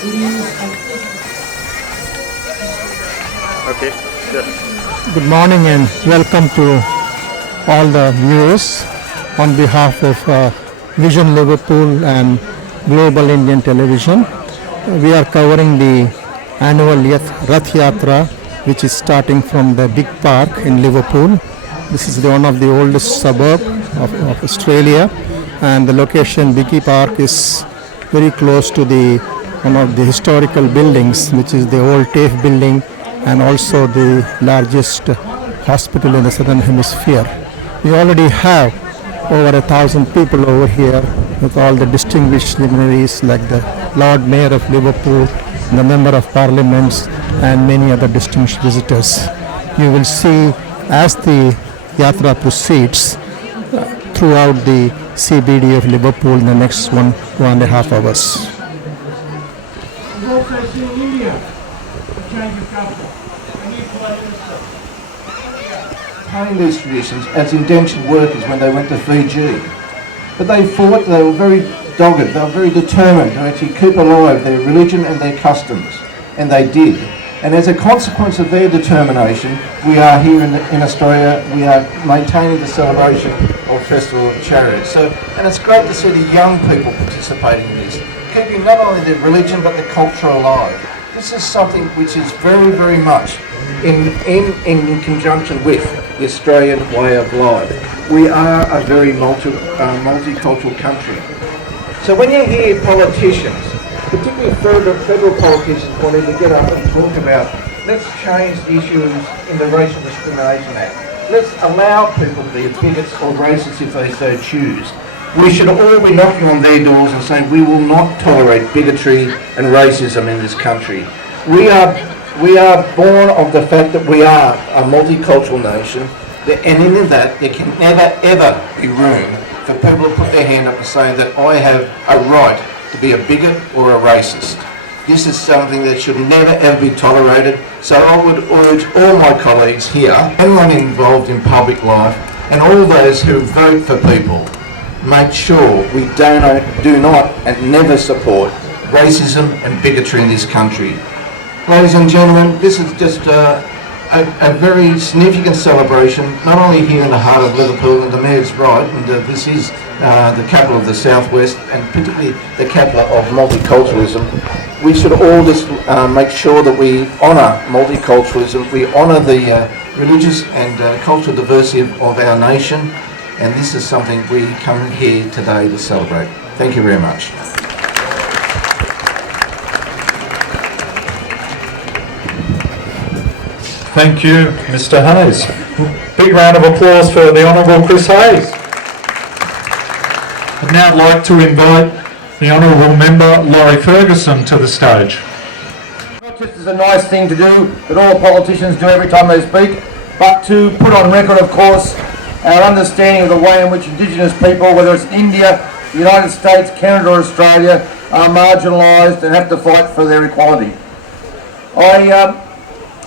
Okay. Sure. Good morning and welcome to all the viewers on behalf of Vision Liverpool and Global Indian Television. We are covering the annual Rath Yatra, which is starting from the big park in Liverpool. This is one of the oldest suburb of Australia, and the location Biggie Park is very close to one of the historical buildings, which is the old TAFE building and also the largest hospital in the southern hemisphere. We already have over 1,000 people over here with all the distinguished luminaries like the Lord Mayor of Liverpool, the Member of Parliament and many other distinguished visitors. You will see as the Yatra proceeds throughout the CBD of Liverpool in the next 1.5 hours. We've also seen India, a change of government. Paying these traditions as indentured workers when they went to Fiji. But they fought, they were very dogged, they were very determined to actually keep alive their religion and their customs. And they did. And as a consequence of their determination, we are here in Australia, we are maintaining the celebration of Festival of Chariots. And it's great to see the young people participating in this, keeping not only their religion but the culture alive. This is something which is very, very much in conjunction with the Australian way of life. We are a very multicultural country. So when you hear politicians, particularly federal politicians, wanting to get up and talk about, let's change the issues in the Racial Discrimination Act. Let's allow people to be bigots or racists if they so choose. We should all be knocking on their doors and saying we will not tolerate bigotry and racism in this country. We are born of the fact that we are a multicultural nation, and in that there can never ever be room for people to put their hand up and say that I have a right to be a bigot or a racist. This is something that should never ever be tolerated. So I would urge all my colleagues here, anyone involved in public life, and all those who vote for people, make sure we do not and never support racism and bigotry in this country. Ladies and gentlemen, this is just a very significant celebration, not only here in the heart of Liverpool, and the Mayor's right, and this is the capital of the Southwest, and particularly the capital of multiculturalism. We should all just make sure that we honour multiculturalism, we honour the religious and cultural diversity of our nation, and this is something we come here today to celebrate. Thank you very much. Thank you, Mr. Hayes. Big round of applause for the Honourable Chris Hayes. I'd now like to invite the Honourable Member Laurie Ferguson to the stage. Not just as a nice thing to do that all politicians do every time they speak, but to put on record, of course, our understanding of the way in which Indigenous people, whether it's India, the United States, Canada or Australia, are marginalised and have to fight for their equality. I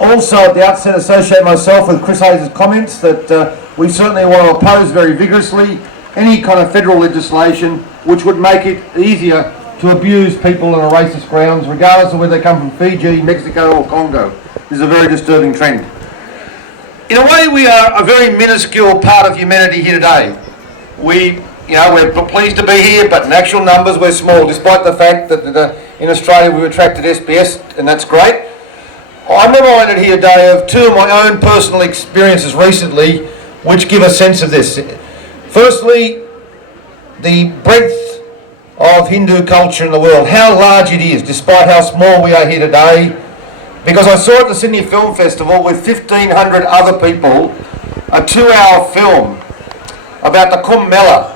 also at the outset associate myself with Chris Hayes' comments that we certainly want to oppose very vigorously any kind of federal legislation which would make it easier to abuse people on a racist grounds, regardless of whether they come from Fiji, Mexico or Congo. This is a very disturbing trend. In a way, we are a very minuscule part of humanity here today. We're pleased to be here, but in actual numbers we're small, despite the fact that in Australia we've attracted SBS, and that's great. I'm reminded here today of two of my own personal experiences recently which give a sense of this. Firstly, the breadth of Hindu culture in the world, how large it is despite how small we are here today. Because I saw at the Sydney Film Festival with 1,500 other people a 2-hour film about the Kumbh Mela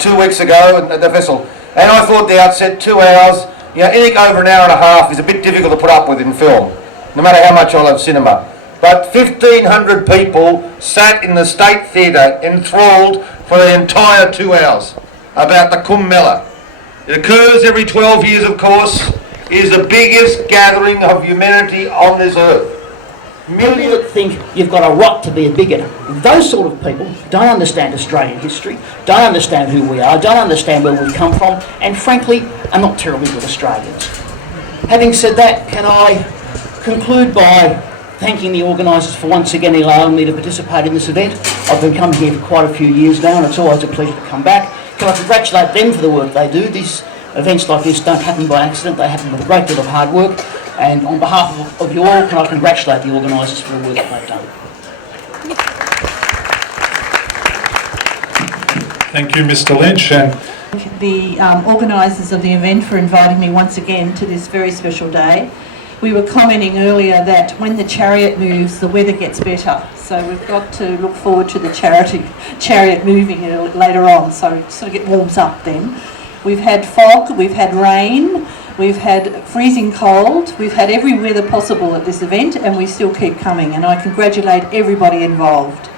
2 weeks ago at the festival. And I thought at the outset 2 hours, anything over an hour and a half is a bit difficult to put up with in film, no matter how much I love cinema. But 1,500 people sat in the State Theatre enthralled for the entire 2 hours about the Kumbh Mela. It occurs every 12 years, of course. It is the biggest gathering of humanity on this earth. People that think you've got a right to be a bigot, those sort of people don't understand Australian history, don't understand who we are, don't understand where we've come from, and frankly are not terribly good Australians. Having said that, can I conclude by thanking the organisers for once again allowing me to participate in this event. I've been coming here for quite a few years now, and it's always a pleasure to come back. Can I congratulate them for the work they do? These events like this don't happen by accident, they happen with a great deal of hard work, and on behalf of you all, can I congratulate the organisers for the work that they've done. Thank you, Mr. Lynch. And the organisers of the event for inviting me once again to this very special day. We were commenting earlier that when the chariot moves, the weather gets better. So we've got to look forward to the chariot moving later on, so it sort of warms up then. We've had fog, we've had rain, we've had freezing cold, we've had every weather possible at this event, and we still keep coming, and I congratulate everybody involved.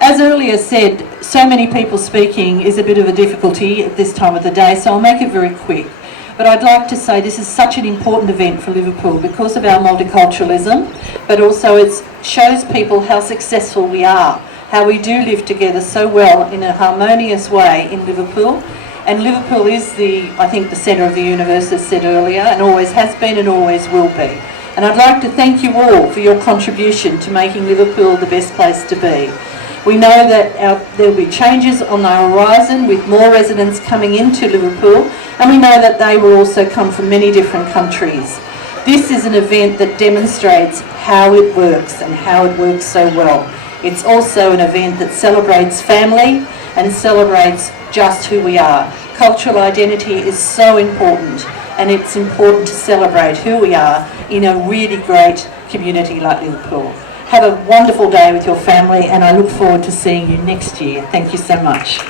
As earlier said, so many people speaking is a bit of a difficulty at this time of the day, so I'll make it very quick. But I'd like to say this is such an important event for Liverpool because of our multiculturalism, but also it shows people how successful we are, how we do live together so well in a harmonious way in Liverpool. And Liverpool is I think the centre of the universe, as said earlier, and always has been and always will be. And I'd like to thank you all for your contribution to making Liverpool the best place to be. We know that there will be changes on the horizon with more residents coming into Liverpool, and we know that they will also come from many different countries. This is an event that demonstrates how it works and how it works so well. It's also an event that celebrates family and celebrates just who we are. Cultural identity is so important, and it's important to celebrate who we are in a really great community like Liverpool. Have a wonderful day with your family, and I look forward to seeing you next year. Thank you so much.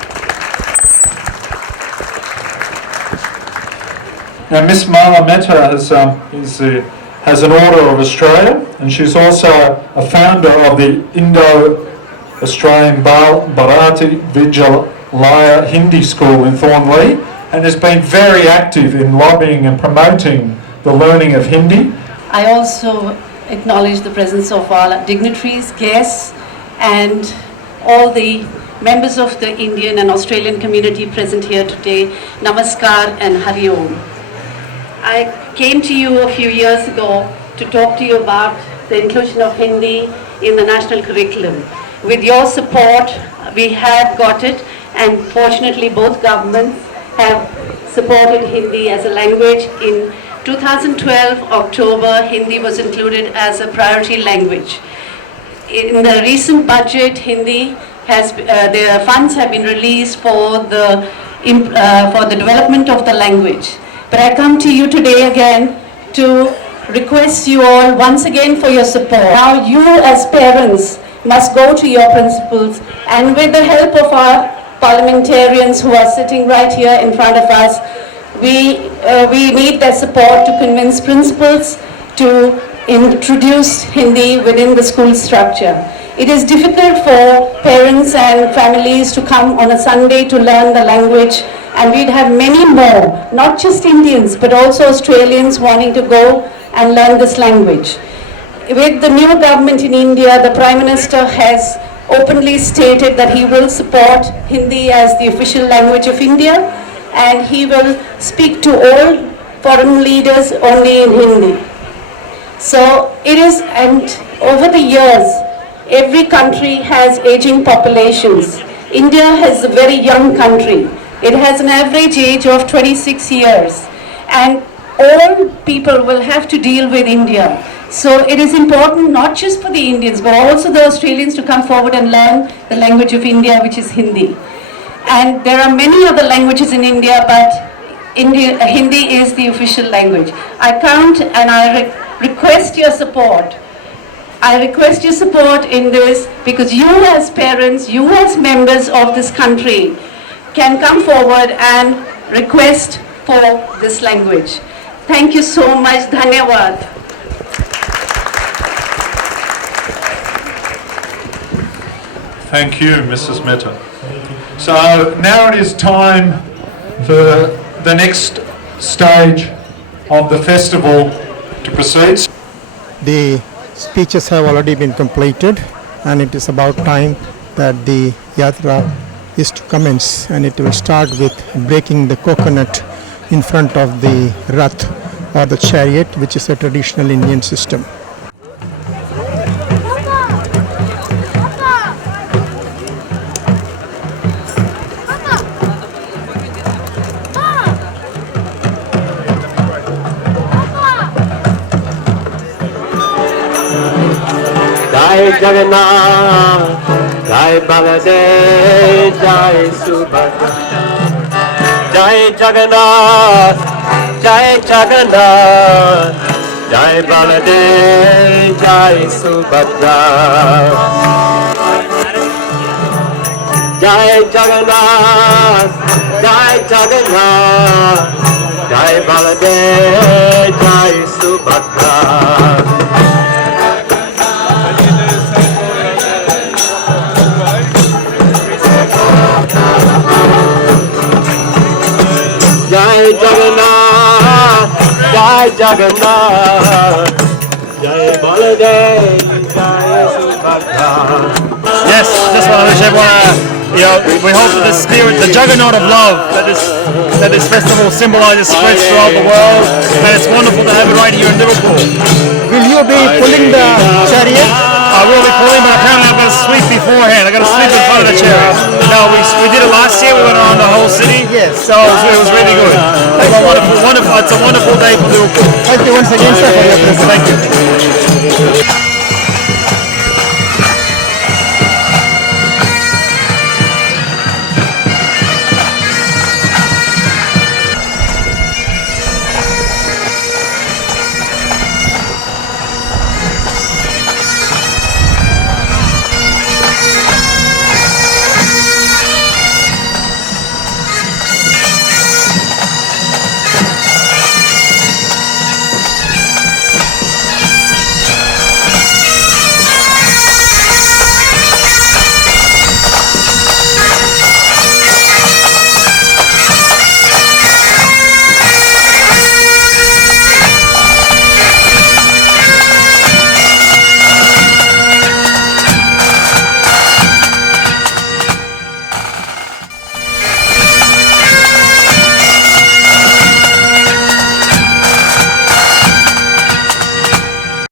now, Miss Mala Mehta has an Order of Australia, and she's also a founder of the Indo-Australian Bharati Vidyalaya Hindi School in Thornley, and has been very active in lobbying and promoting the learning of Hindi. I also acknowledge the presence of all dignitaries, guests, and all the members of the Indian and Australian community present here today. Namaskar and Hari Om. I came to you a few years ago to talk to you about the inclusion of Hindi in the national curriculum. With your support, we have got it, and fortunately both governments have supported Hindi as a language. In 2012 October, Hindi was included as a priority language. In the recent budget, Hindi has the funds have been released for the development of the language. But I come to you today again to request you all once again for your support. Now you as parents must go to your principals, and with the help of our parliamentarians who are sitting right here in front of us, we need their support to convince principals to introduce Hindi within the school structure. It is difficult for parents and families to come on a Sunday to learn the language, and we'd have many more, not just Indians, but also Australians wanting to go and learn this language. With the new government in India, the Prime Minister has openly stated that he will support Hindi as the official language of India, and he will speak to all foreign leaders only in Hindi. So it is, and over the years, every country has aging populations. India is a very young country. It has an average age of 26 years, and all people will have to deal with India. So it is important not just for the Indians, but also the Australians to come forward and learn the language of India, which is Hindi. And there are many other languages in India, but Hindi is the official language. I count and I request your support. I request your support in this, because you as parents, you as members of this country can come forward and request for this language. Thank you so much. Dhanyavad. Thank you, Mrs. Mehta. So now it is time for the next stage of the festival to proceed. The speeches have already been completed, and it is about time that the yatra is to commence, and it will start with breaking the coconut in front of the Rath or the chariot, which is a traditional Indian system. Jai Jagannath, Jai Baladev, Jai Subhadra. Jai Jagannath, Jai Jagannath, Jai Baladev, Jai Subhadra. Jai Jagannath, Jai Jagannath, Jai Baladev, Jai Subhadra. Jai Jagannath, Jai Jagannath, Jai Baladev, Jai Subhadra. Yes, just want to wish everyone, we hope that the spirit, the juggernaut of love that this festival symbolises spreads throughout the world, and it's wonderful to have it right here in Liverpool. Will you be pulling the chariot? I will be pulling, but apparently I've got to sweep beforehand. I've got to sweep in front of the chariot. No, we did it last year. We went around the whole city. Yes. So it was really good. It's a wonderful day for Liverpool. Thank you once again, sir, for your presence. Thank you.